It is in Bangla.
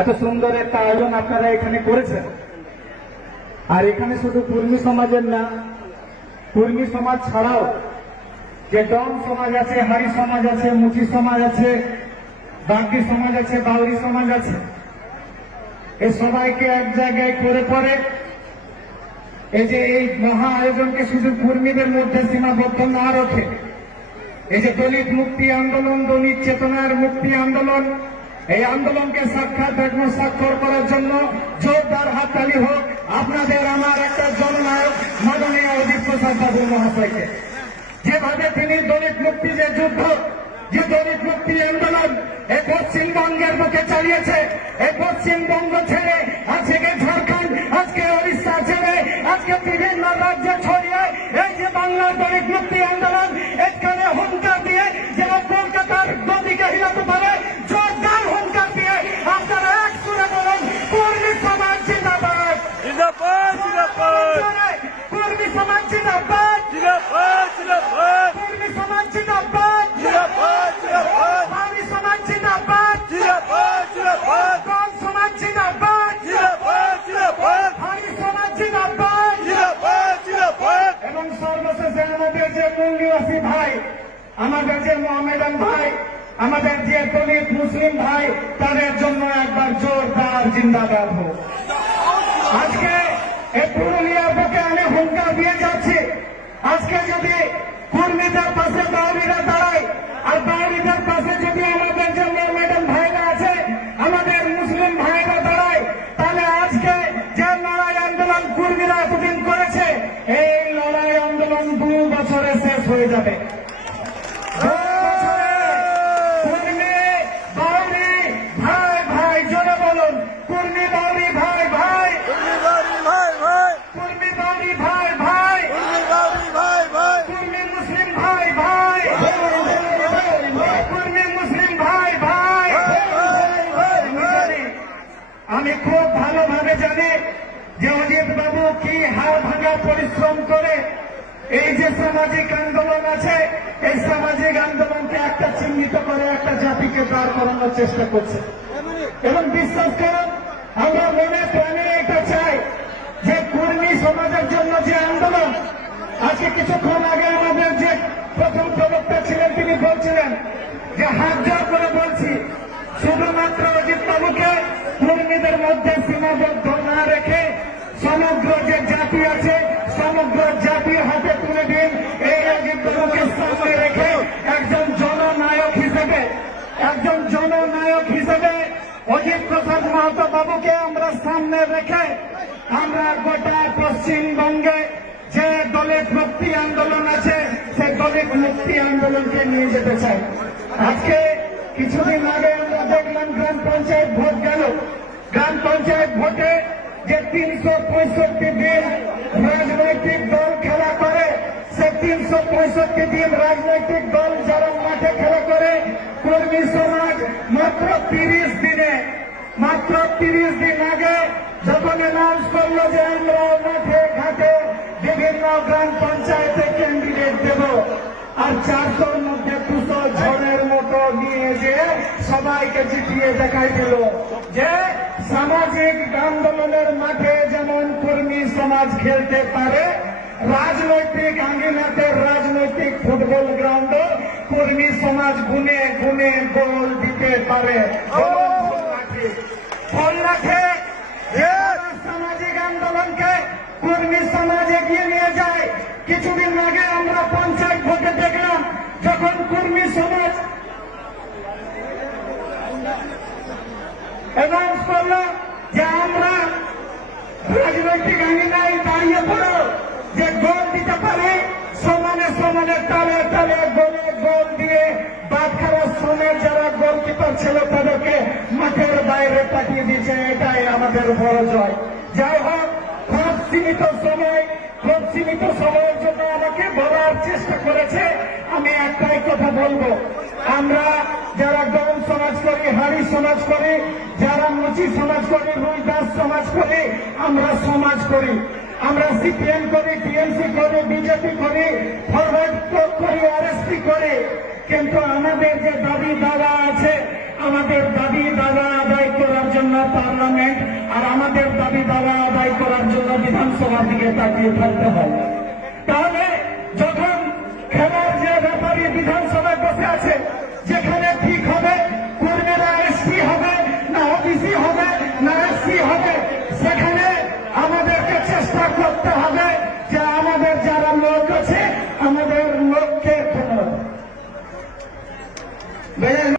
এত সুন্দর একটা আয়োজন আপনারা এখানে করেছেন। আর এখানে শুধু কুর্মী সমাজের না, কুর্মী সমাজ ছাড়াও যে ডন সমাজ আছে, হারি সমাজ আছে, মুচি সমাজ আছে, বাগদি সমাজ আছে, বাউরি সমাজ আছে, এই সবাইকে এক জায়গায় করে পরে এই যে এই মহা আয়োজনকে শুধু কর্মীদের মধ্যে সীমাবদ্ধ না রেখে এই যে দলিত মুক্তি আন্দোলন, দলিত চেতনার মুক্তি আন্দোলন, এই আন্দোলনকে সাক্ষাৎ স্বাক্ষর করার জন্য জোরদার হাততালি হোক আপনাদের আমার একটা জননায়ক মাননীয় অজিত প্রসাদ বাবু মহাশয়কে। যেভাবে তিনি দলিত মুক্তি যে যুদ্ধ, যে দলিত মুক্তি আন্দোলন এই পশ্চিমবঙ্গের বুকে চালিয়েছে, এই পশ্চিমবঙ্গ ছেড়ে আজকে ঝাড়খণ্ড, আজকে ওড়িশা ছেড়ে আজকে বিভিন্ন রাজ্যে ছড়িয়ে এই যে বাংলার দলিত মুক্তি আন্দোলন এখানে হুঙ্কার দিয়ে যেন কলকাতার গদিকে হিলাতে পারে, জোরদার হুঙ্কার দিয়ে আপনারা এক সুরে বলুন কর্মী সমাজ জিন্দাবাদ, জিন্দাবাদ, জিন্দাবাদ, কর্মী সমাজ জিন্দাবাদ, জিন্দাবাদ, জিন্দাবাদ, কর্মী সমাজ জিন্দাবাদ, জিন্দাবাদ, জিন্দাবাদ, ভারী সমাজ জিন্দাবাদ, জিন্দাবাদ, জিন্দাবাদ, কম সমাজ জিন্দাবাদ, জিন্দাবাদ, জিন্দাবাদ, ভারী সমাজ জিন্দাবাদ, জিন্দাবাদ, জিন্দাবাদ। এবং সর্বশেষে আমাদের যে মূল নিবাসী ভাই, আমাদের যে মোহামেডান ভাই, আমাদের যে দলিত মুসলিম ভাই, তাদের জন্য একবার জোরদার জিন্দাবাদ হোক। আজকে এই পুরুলিয়ার বুকে আমি হুঙ্কার দিয়ে যাচ্ছি, আজকে যদি কর্মীদের পাশে বাউরিরা দাঁড়ায় আর বাউরিদের পাশে যদি আমাদের যে মোহামেডান ভাইরা আছে, আমাদের মুসলিম ভাইরা দাঁড়ায়, তাহলে আজকে যে লড়াই আন্দোলন কর্মীরা এতদিন করেছে, এই লড়াই আন্দোলন 2 বছরে শেষ হয়ে যাবে। আমি খুব ভালোভাবে জানি যে অজিত বাবু কি হাড় ভাঙা পরিশ্রম করে এই যে সামাজিক আন্দোলন আছে, এই সামাজিক আন্দোলনকে একটা চিহ্নিত করে একটা জাতিকে দাঁড় করানোর চেষ্টা করছে। এবং বিশ্বাস করুন, আমরা মনে প্রাণে এটা চাই যে কর্মী সমাজের জন্য যে আন্দোলন, আজকে কিছুক্ষণ আগে আমাদের যে প্রথম প্রবক্তা ছিলেন তিনি বলছিলেন যে হাত জোর করে বলছি শুধুমাত্র অজিত বাবুকে কর্মীদের মধ্যে সীমাবদ্ধ না রেখে সমগ্র যে জাতি আছে, সমগ্র জাতির হাতে তুলে দিন। এই অজিত বাবুকে সামনে রেখে একজন জননায়ক হিসেবে অজিত প্রসাদ মাহাতো বাবুকে আমরা সামনে রেখে আমরা গোটা পশ্চিমবঙ্গে যে দলিত মুক্তি আন্দোলন আছে, সে দলিত মুক্তি আন্দোলনকে নিয়ে যেতে চাই। আজকে কিছুদিন আগে আমরা দেখলাম গ্রাম পঞ্চায়েত ভোট গেল, গ্রাম পঞ্চায়েত ভোটে যে 365 দিন রাজনৈতিক দল খেলা করে, সে 365 দিন রাজনৈতিক দল যারা মাঠে খেলা করে, কর্মী সমাজ মাত্র 30 দিন আগে যখন অ্যানাউন্স করলো যে আমরা মাঠে ঘাটে বিভিন্ন গ্রাম পঞ্চায়েতে ক্যান্ডিডেট দেব, আর 400-র মধ্যে 200 ঝড়ের মতো নিয়ে যে সবাইকে জিতিয়ে দেখাই দিল যে সামাজিক আন্দোলনের মাঠে যেমন কর্মী সমাজ খেলতে পারে, রাজনৈতিক আঙ্গিনাতে রাজনৈতিক ফুটবল গ্রাউন্ডে কর্মী সমাজ গুনে গুনে গোল দিতে পারে। ফল রাখে সামাজিক আন্দোলনকে কর্মী সমাজ এগিয়ে নিয়ে যায়। কিছুদিন আগে আমরা পঞ্চায়েত ভোটে দেখলাম যখন কর্মী সমাজ অ্যানাউন্স করল যে আমরা রাজনৈতিক আঙ্গিনায় দাঁড়িয়ে পড়ো, যে গোল দিতে পারে, সমানে সমানে তালে তালে গোল দিয়ে বাদ খেলার সময় যারা গোলকিপার ছিল তাদেরকে মাঠের বাইরে পাঠিয়ে দিয়েছে। এটাই আমাদের বড় জয়। যাই হোক, খুব সীমিত সময়ের জন্য আমাকে বলার চেষ্টা করেছে। আমি একটাই কথা বলবো, আমরা যারা গৌণ সমাজ করি, হাড়ি সমাজ করি, যারা মুচি সমাজ করি, রুইদাস সমাজ করি, আমরা সমাজ করি, আমরা সিপিএম করি, টিএমসি করি, বিজেপি করি, ফরওয়ার্ড করি, আরএসপি করি, কিন্তু আমাদের যে দাবি দাওয়া আছে, আমাদের দাবি দাওয়া আদায় করার জন্য পার্লামেন্ট আর আমাদের দাবি দাওয়া আদায় করার জন্য বিধানসভার দিকে তাকিয়ে থাকতে হয়।